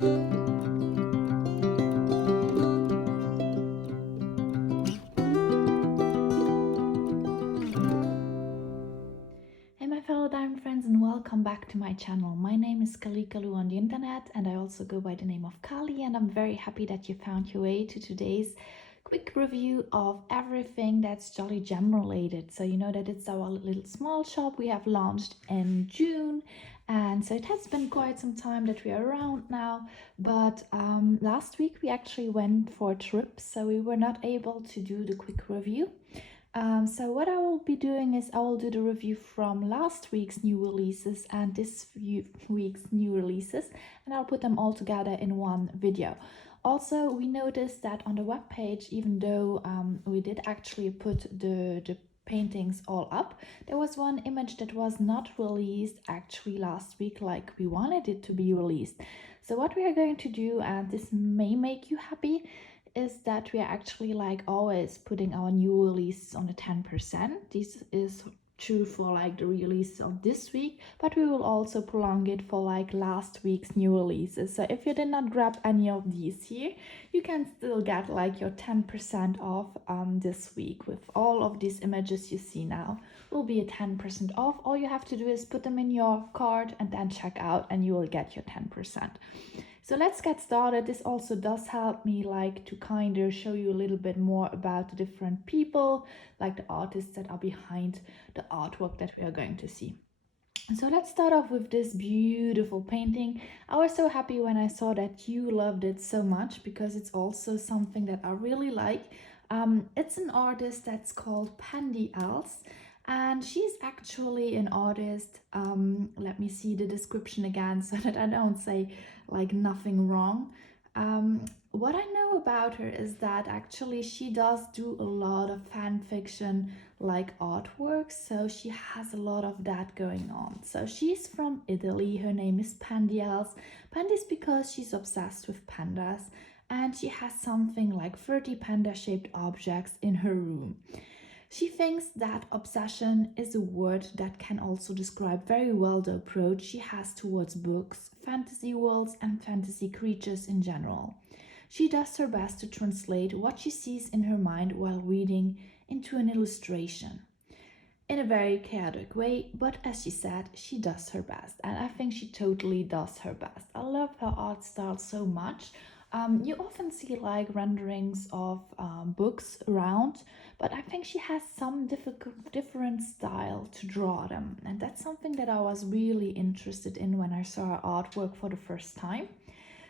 Hey my fellow diamond friends, and welcome back to my channel. My name is Kalikaloo on the internet, and I also go by the name of Kali, and I'm very happy that you found your way to today's quick review of everything that's Jolly Gem related. So you know that it's our little small shop we have launched in June, and so it has been quite some time that we are around now, but last week we actually went for a trip, so we were not able to do the quick review. So what I will be doing is I will do the review from last week's new releases and this week's new releases, and I'll put them all together in one video. Also, we noticed that on the webpage, even though we did actually put the paintings all up, there was one image that was not released actually last week like we wanted it to be released. So what we are going to do, and this may make you happy, is that we are actually like always putting our new releases on the 10%. This is true for like the release of this week, but we will also prolong it for like last week's new releases. So if you did not grab any of these here, you can still get like your 10% off this week with all of these images you see now. Will be a 10% off. All you have to do is put them in your cart and then check out, and you will get your 10%. So let's get started. This also does help me like to kind of show you a little bit more about the different people, like the artists that are behind the artwork that we are going to see. So let's start off with this beautiful painting. I was so happy when I saw that you loved it so much, because it's also something that I really like. It's an artist that's called Pandy, and she's actually an artist. Let me see the description again so that I don't say like nothing wrong. What I know about her is that actually she does do a lot of fan fiction like artwork, so she has a lot of that going on. So she's from Italy. Her name is Pandy. Pandy's because she's obsessed with pandas, and she has something like 30 panda shaped objects in her room. She thinks that obsession is a word that can also describe very well the approach she has towards books, fantasy worlds, and fantasy creatures in general. She does her best to translate what she sees in her mind while reading into an illustration in a very chaotic way, but as she said, she does her best, and I think she totally does her best. I love her art style so much. You often see like renderings of books around, but I think she has some different style to draw them, and that's something that I was really interested in when I saw her artwork for the first time.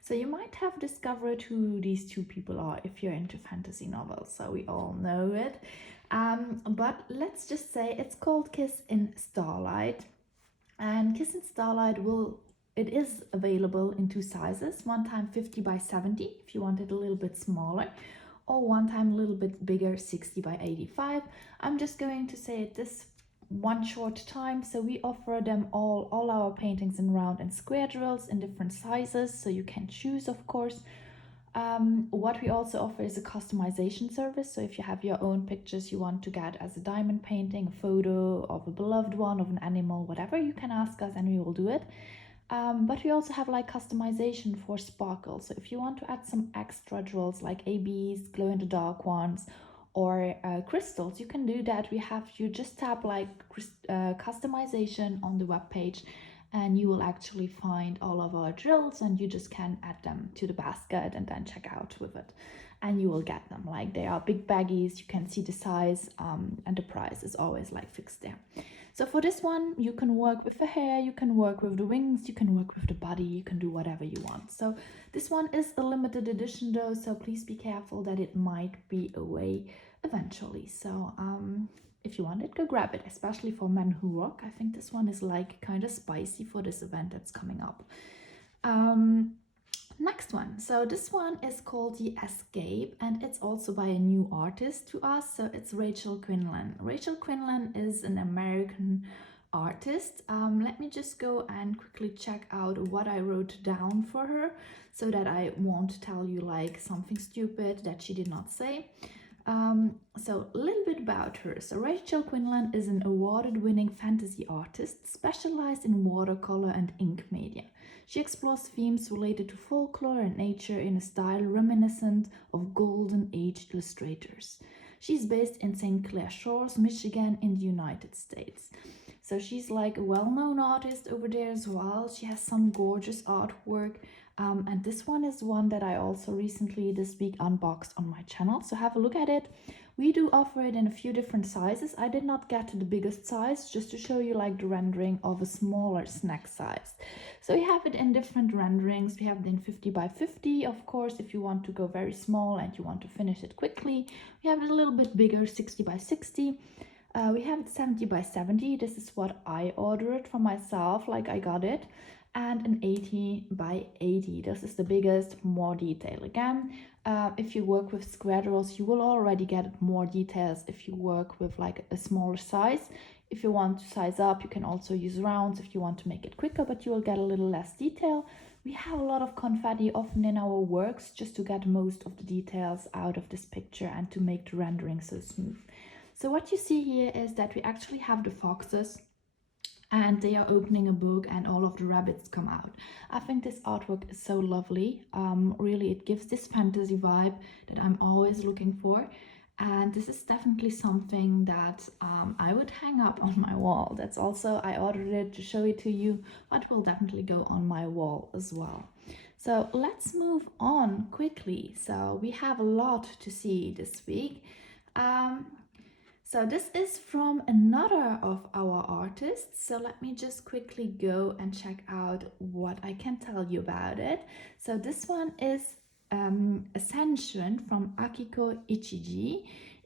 So you might have discovered who these two people are if you're into fantasy novels, so we all know it. But let's just say it's called Kiss in Starlight, and Kiss in Starlight it is available in two sizes, one time 50 by 70 if you want it a little bit smaller, or one time a little bit bigger, 60 by 85. I'm just going to say it this one short time, so we offer them all our paintings in round and square drills in different sizes, so you can choose, of course. What we also offer is a customization service. So if you have your own pictures you want to get as a diamond painting, a photo of a beloved one, of an animal, whatever, you can ask us and we will do it. But we also have like customization for sparkle. So if you want to add some extra drills like ABs, glow in the dark ones, or crystals, you can do that. You just tap like customization on the web page, and you will actually find all of our drills, and you just can add them to the basket and then check out with it, and you will get them. Like, they are big baggies, you can see the size, and the price is always like fixed there. So for this one, you can work with the hair, you can work with the wings, you can work with the body, you can do whatever you want. So this one is a limited edition though, so please be careful that it might be away eventually. So if you want it, go grab it, especially for men who rock. I think this one is like kind of spicy for this event that's coming up. Next one. So this one is called The Escape, and it's also by a new artist to us. So it's Rachel Quinlan. Rachel Quinlan is an American artist. Let me just go and quickly check out what I wrote down for her so that I won't tell you like something stupid that she did not say. So a little bit about her. So Rachel Quinlan is an award-winning fantasy artist specialized in watercolor and ink media. She explores themes related to folklore and nature in a style reminiscent of Golden Age illustrators. She's based in St. Clair Shores, Michigan, in the United States. So she's like a well-known artist over there as well. She has some gorgeous artwork. And this one is one that I also recently this week unboxed on my channel. So have a look at it. We do offer it in a few different sizes. I did not get to the biggest size just to show you like the rendering of a smaller snack size. So we have it in different renderings. We have it in 50 by 50, of course, if you want to go very small and you want to finish it quickly. We have it a little bit bigger, 60 by 60. We have it 70 by 70. This is what I ordered for myself, like I got it. And an 80 by 80. This is the biggest, more detail. Again, if you work with square drills, you will already get more details if you work with like a smaller size. If you want to size up, you can also use rounds if you want to make it quicker, but you will get a little less detail. We have a lot of confetti often in our works just to get most of the details out of this picture and to make the rendering so smooth. So what you see here is that we actually have the foxes and they are opening a book and all of the rabbits come out. I think this artwork is so lovely. Really, it gives this fantasy vibe that I'm always looking for. And this is definitely something that I would hang up on my wall. That's also, I ordered it to show it to you, but will definitely go on my wall as well. So let's move on quickly. So we have a lot to see this week. So this is from another of our artists. So let me just quickly go and check out what I can tell you about it. So this one is Ascension from Akiko Ijichi.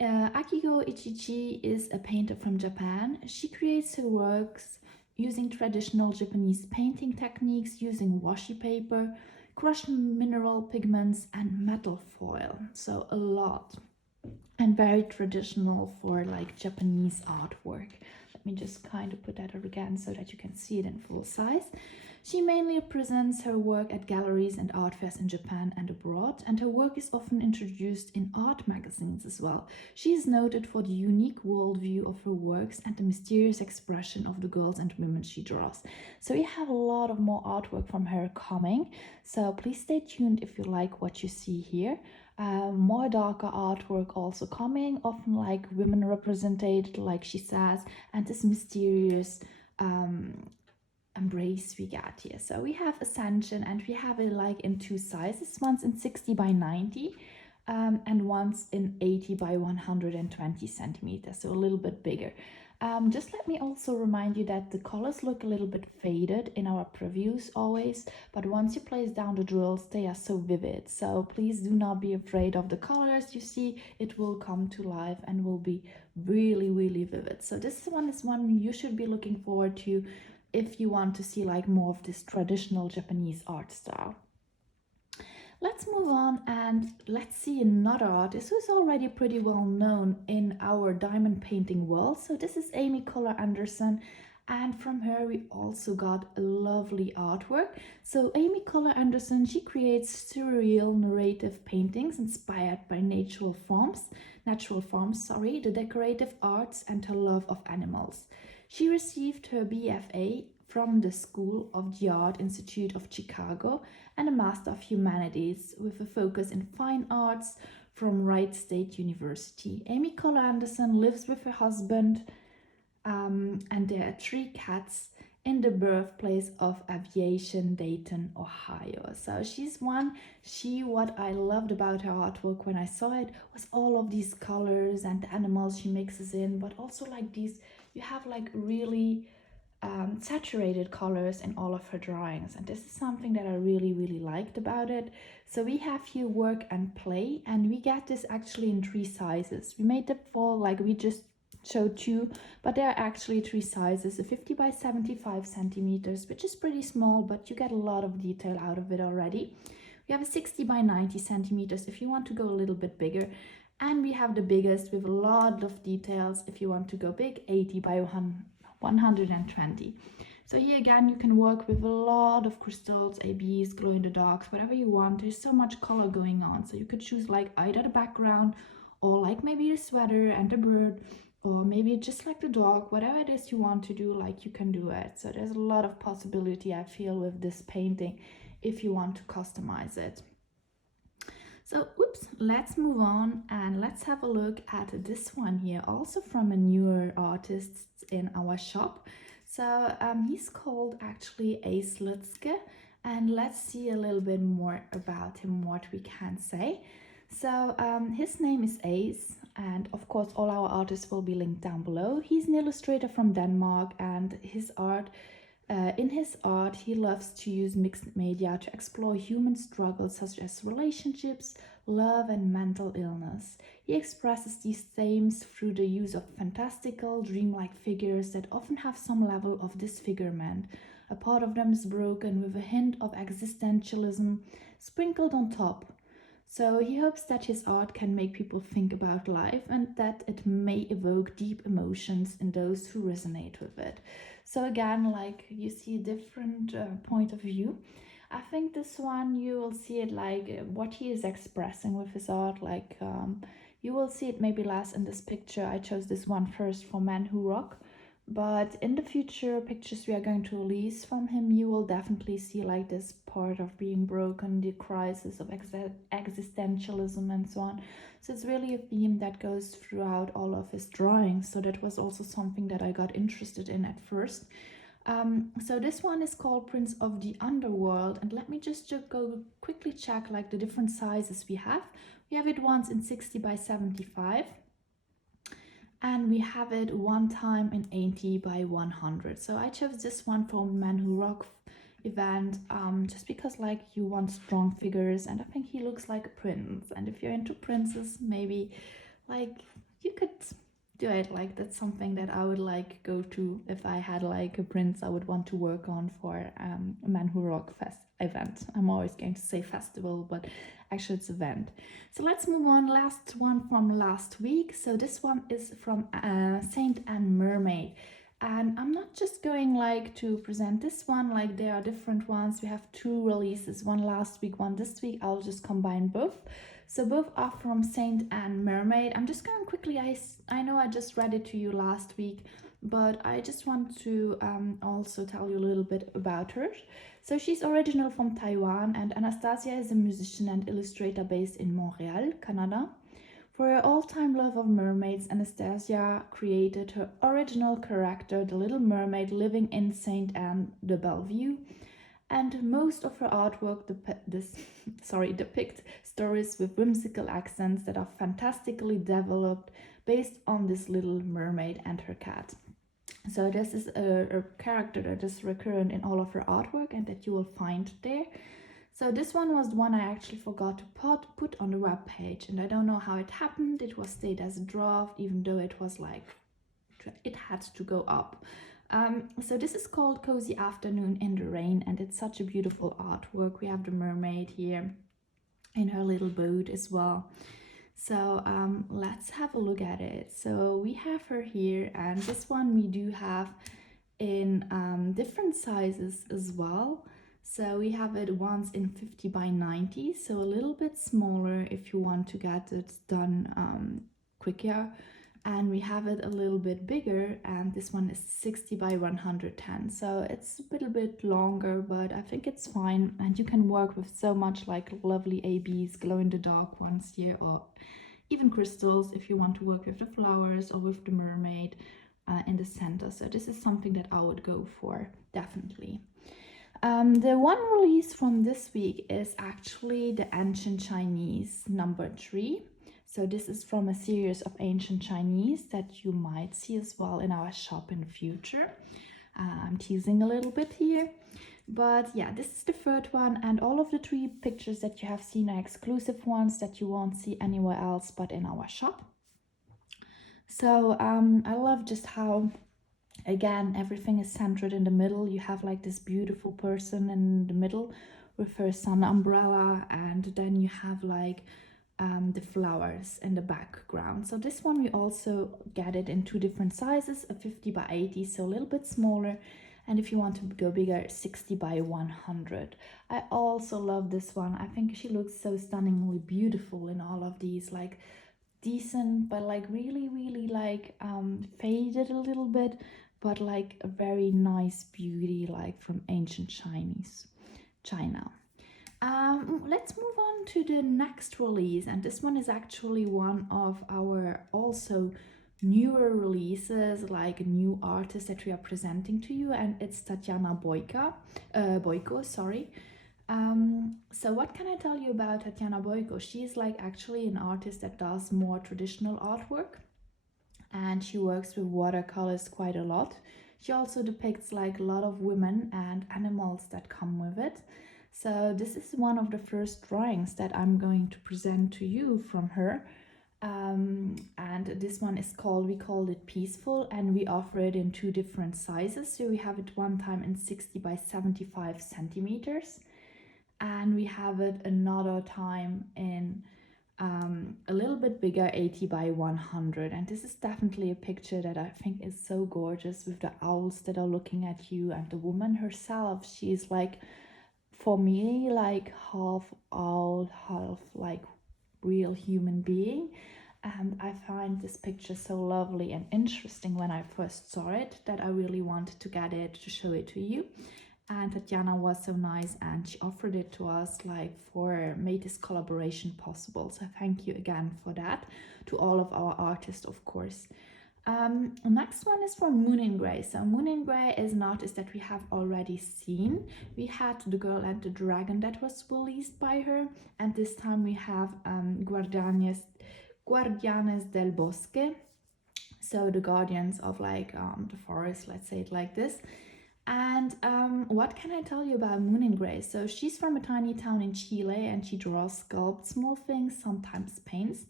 Akiko Ijichi is a painter from Japan. She creates her works using traditional Japanese painting techniques, using washi paper, crushed mineral pigments, and metal foil. So a lot. And very traditional for like Japanese artwork. Let me just kind of put that up again so that you can see it in full size. She mainly presents her work at galleries and art fairs in Japan and abroad, and her work is often introduced in art magazines as well. She is noted for the unique worldview of her works and the mysterious expression of the girls and women she draws. So we have a lot of more artwork from her coming, so please stay tuned if you like what you see here. More darker artwork also coming, often like women represented, like she says, and this mysterious embrace we got here. So we have Ascension, and we have it like in two sizes, once in 60 by 90 and once in 80 by 120 centimeters, so a little bit bigger. Just let me also remind you that the colors look a little bit faded in our previews always, but once you place down the drills, they are so vivid. So please do not be afraid of the colors you see. It will come to life and will be really, really vivid. So this one is one you should be looking forward to if you want to see like more of this traditional Japanese art style. Let's move on and let's see another artist who's already pretty well known in our diamond painting world. So this is Kollar Anderson, and from her we also got a lovely artwork. So Kollar Anderson, she creates surreal narrative paintings inspired by natural forms, the decorative arts, and her love of animals. She received her BFA from the School of the Art Institute of Chicago and a Master of Humanities with a focus in fine arts from Wright State University. Kollar Anderson lives with her husband and there are 3 cats in the birthplace of aviation, Dayton, Ohio. So what I loved about her artwork when I saw it was all of these colors and the animals she mixes in, but also like these, you have like really saturated colors in all of her drawings, and this is something that I really, really liked about it. So we have here work and play, and we get this actually in 3 sizes. We made them for like, we just showed 2, but there are actually 3 sizes, a 50 by 75 centimeters, which is pretty small, but you get a lot of detail out of it already. We have a 60 by 90 centimeters if you want to go a little bit bigger, and we have the biggest with a lot of details if you want to go big, 80 by 120. So here again, you can work with a lot of crystals, ABs, glow in the darks, whatever you want. There's so much color going on, so you could choose like either the background or like maybe the sweater and the bird, or maybe just like the dog, whatever it is you want to do, like you can do it. So there's a lot of possibility, I feel, with this painting if you want to customize it. So, oops, let's move on and let's have a look at this one here, also from a newer artist in our shop. So he's called actually Ace Lutzke, and let's see a little bit more about him, what we can say. So his name is Ace, and of course all our artists will be linked down below. He's an illustrator from Denmark, and in his art, he loves to use mixed media to explore human struggles such as relationships, love, and mental illness. He expresses these themes through the use of fantastical, dreamlike figures that often have some level of disfigurement. A part of them is broken with a hint of existentialism sprinkled on top. So he hopes that his art can make people think about life and that it may evoke deep emotions in those who resonate with it. So again, like you see a different point of view. I think this one you will see it like what he is expressing with his art. Like you will see it maybe last in this picture. I chose this one first for Men Who Rock. But in the future pictures we are going to release from him, you will definitely see like this part of being broken, the crisis of existentialism and so on. So it's really a theme that goes throughout all of his drawings. So that was also something that I got interested in at first. So this one is called Prince of the Underworld, and let me just go quickly check like the different sizes we have. We have it once in 60 by 75. And we have it one time in 80 by 100. So I chose this one from Men Who Rock event just because like you want strong figures, and I think he looks like a prince, and if you're into princes, maybe like you could do it. Like that's something that I would like go to if I had like a prince I would want to work on for a Men Who Rock fest event. I'm always going to say festival, but actually it's event. So let's move on. Last one from last week. So this one is from Ste-Anne Mermaid, and I'm not just going like to present this one, like there are different ones. We have two releases, one last week, one this week. I'll just combine both. So both are from Ste-Anne Mermaid. I'm just going quickly, I know I just read it to you last week, but I just want to also tell you a little bit about her. So she's original from Taiwan, and Anastasia is a musician and illustrator based in Montreal, Canada. For her all-time love of mermaids, Anastasia created her original character, the Little Mermaid, living in Ste-Anne de Bellevue, and most of her artwork depict stories with whimsical accents that are fantastically developed based on this Little Mermaid and her cat. So this is a character that is recurrent in all of her artwork and that you will find there. So this one was the one I actually forgot to put on the web page, and I don't know how it happened. It was stayed as a draft, even though it was like, it had to go up. So this is called Cozy Afternoon in the Rain, and it's such a beautiful artwork. We have the mermaid here in her little boat as well. So let's have a look at it. So we have her here, and this one we do have in different sizes as well. So we have it once in 50 by 90, so a little bit smaller if you want to get it done quicker. And we have it a little bit bigger, and this one is 60 by 110. So it's a little bit longer, but I think it's fine. And you can work with so much like lovely ABs, glow in the dark ones here, or even crystals if you want to work with the flowers or with the mermaid in the center. So this is something that I would go for, definitely. The one release from this week is actually the Ancient Chinese number 3. So this is from a series of Ancient Chinese that you might see as well in our shop in the future. I'm teasing a little bit here. But yeah, this is the third one, and all of the 3 pictures that you have seen are exclusive ones that you won't see anywhere else but in our shop. So I love just how, again, everything is centered in the middle. You have like this beautiful person in the middle with her sun umbrella, and then you have like the flowers in the background. So this one we also get it in 2 different sizes, a 50 by 80, so a little bit smaller, and if you want to go bigger, 60 by 100. I also love this one. I think she looks so stunningly beautiful in all of these like decent, but like really like faded a little bit, but like a very nice beauty, like from ancient China. Let's move on to the next release, and this one is actually one of our also newer releases, like new artists that we are presenting to you, and it's Tatiana Boiko, sorry. So what can I tell you about Tatiana Boiko? She's like actually an artist that does more traditional artwork, and she works with watercolors quite a lot. She also depicts like a lot of women and animals that come with it. So this is one of the first drawings that I'm going to present to you from her. And this one is called, we called it Peaceful, and we offer it in two different sizes. So we have it one time in 60 by 75 centimeters, and we have it another time in a little bit bigger, 80 by 100. And this is definitely a picture that I think is so gorgeous, with the owls that are looking at you, and the woman herself, she's like, for me, like half owl, half like real human being. And I find this picture so lovely and interesting when I first saw it, that I really wanted to get it to show it to you. And Tatiana was so nice, and she offered it to us, like, for made this collaboration possible. So thank you again for that, to all of our artists, of course. Next one is from MooninGrey. So MooninGrey is an artist that we have already seen. We had The Girl and the Dragon that was released by her, and this time we have Guardianes del Bosque, so the guardians of like the forest, let's say it like this. And what can I tell you about MooninGrey? So she's from a tiny town in Chile, and she draws, sculpts small things, sometimes paints.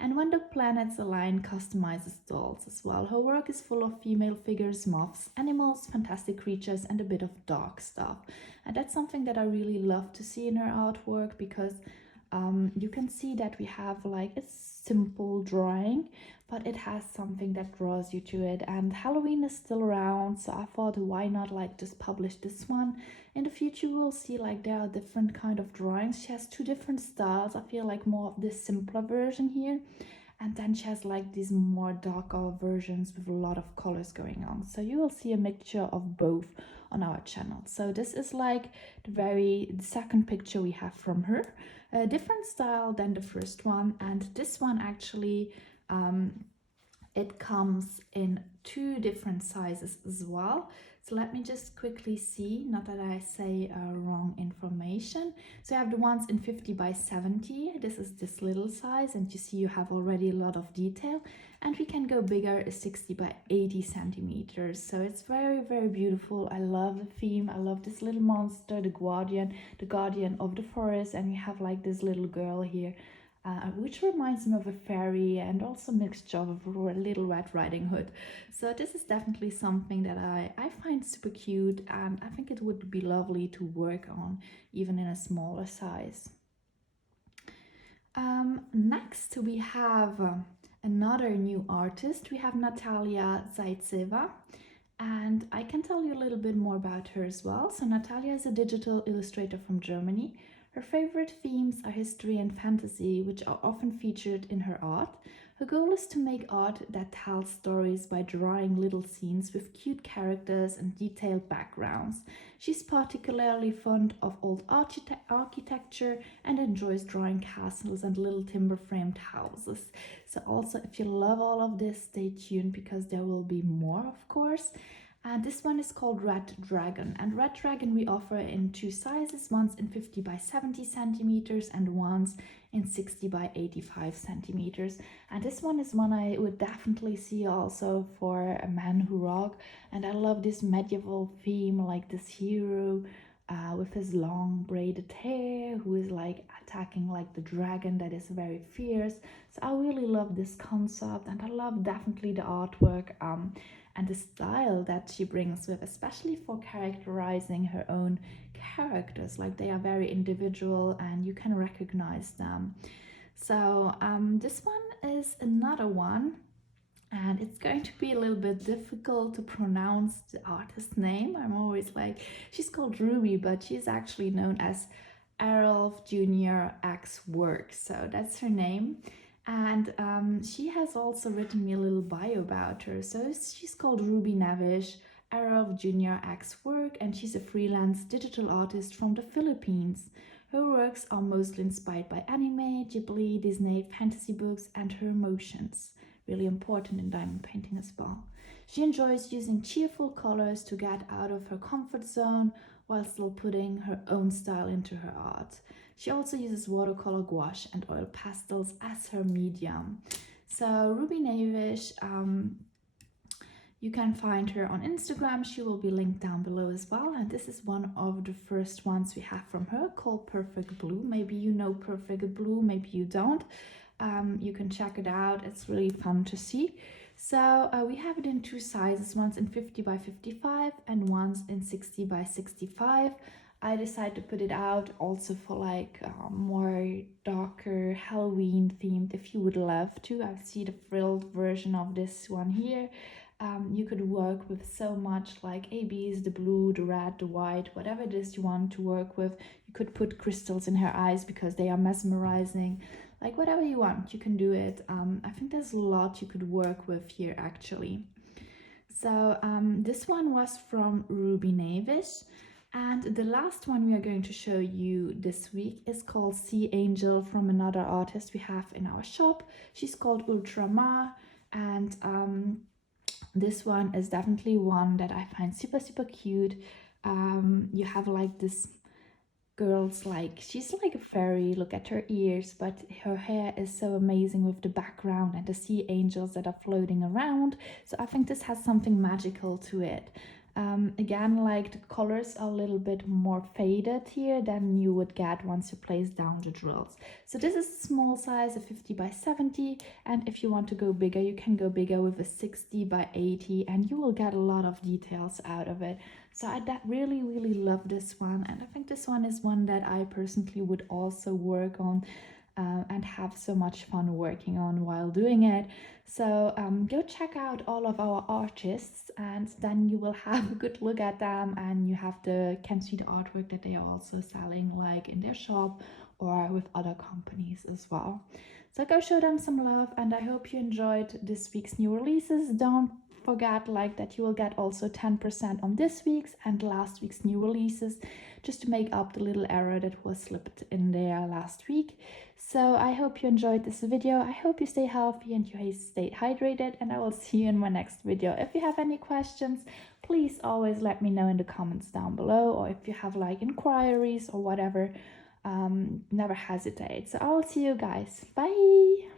And when the planets align, customizes dolls as well. Her work is full of female figures, moths, animals, fantastic creatures, and a bit of dark stuff. And that's something that I really love to see in her artwork, because you can see that we have like a simple drawing, but it has something that draws you to it. And Halloween is still around, so I thought, why not like just publish this one. In the future we'll see like there are different kind of drawings. She has two different styles. I feel like more of this simpler version here, and then she has like these more darker versions with a lot of colors going on. So you will see a mixture of both on our channel. So this is like the second picture we have from her. A different style than the first one, and this one actually it comes in two different sizes as well. So let me just quickly see, not that I say wrong information. So I have the ones in 50 by 70. This is this little size, and you see you have already a lot of detail. And we can go bigger, 60 by 80 centimeters. So it's very beautiful. I love the theme. I love this little monster, the guardian of the forest, and we have like this little girl here, which reminds me of a fairy, and also a mixture of a little Red Riding Hood. So this is definitely something that I find super cute, and I think it would be lovely to work on even in a smaller size. Next we have another new artist. We have Natalia Zaitseva, and I can tell you a little bit more about her as well. So Natalia is a digital illustrator from Germany. Her favorite themes are history and fantasy, which are often featured in her art. Her goal is to make art that tells stories by drawing little scenes with cute characters and detailed backgrounds. She's particularly fond of old architecture and enjoys drawing castles and little timber-framed houses. So also, if you love all of this, stay tuned, because there will be more, of course. And this one is called Red Dragon. And Red Dragon we offer in two sizes, once in 50 by 70 centimeters and once in 60 by 85 centimeters. And this one is one I would definitely see also for a man who rock. And I love this medieval theme, like this hero with his long braided hair, who is like attacking like the dragon that is very fierce. So I really love this concept, and I love definitely the artwork and the style that she brings with, especially for characterizing her own characters. Like, they are very individual and you can recognize them. So this one is another one, and it's going to be a little bit difficult to pronounce the artist's name. I'm always like, she's called Ruby, but she's actually known as byArolfjrxwork. So that's her name. And she has also written me a little bio about her. So she's called Ruby Navish, byArolfjrxwork, and she's a freelance digital artist from the Philippines. Her works are mostly inspired by anime, Ghibli, Disney, fantasy books, and her emotions. Really important in diamond painting as well. She enjoys using cheerful colors to get out of her comfort zone while still putting her own style into her art. She also uses watercolor, gouache, and oil pastels as her medium. So Ruby Navish, you can find her on Instagram. She will be linked down below as well. And this is one of the first ones we have from her called Perfect Blue. Maybe you know Perfect Blue, maybe you don't. You can check it out. It's really fun to see. So we have it in two sizes, one's in 50 by 55 and one's in 60 by 65. I decided to put it out also for like more darker Halloween themed if you would love to. I see the frilled version of this one here. You could work with so much like ABs, the blue, the red, the white, whatever it is you want to work with. You could put crystals in her eyes because they are mesmerizing. Like whatever you want, you can do it. I think there's a lot you could work with here actually. So this one was from Ruby Navish. And the last one we are going to show you this week is called Sea Angel from another artist we have in our shop. She's called Ultramar, and this one is definitely one that I find super, super cute. You have like this girl's like, she's like a fairy, look at her ears, but her hair is so amazing with the background and the sea angels that are floating around. So I think this has something magical to it. Again, like the colors are a little bit more faded here than you would get once you place down the drills. So this is a small size, a 50 by 70, and if you want to go bigger, you can go bigger with a 60 by 80, and you will get a lot of details out of it. So I really, really love this one, and I think this one is one that I personally would also work on and have so much fun working on while doing it. So go check out all of our artists, and then you will have a good look at them, and you can see the artwork that they are also selling like in their shop or with other companies as well. So go show them some love, and I hope you enjoyed this week's new releases. Don't forget like that you will get also 10% on this week's and last week's new releases, just to make up the little error that was slipped in there last week. So I hope you enjoyed this video. I hope you stay healthy and you stay hydrated, and I will see you in my next video. If you have any questions, please always let me know in the comments down below, or if you have like inquiries or whatever, never hesitate. So I'll see you guys. Bye.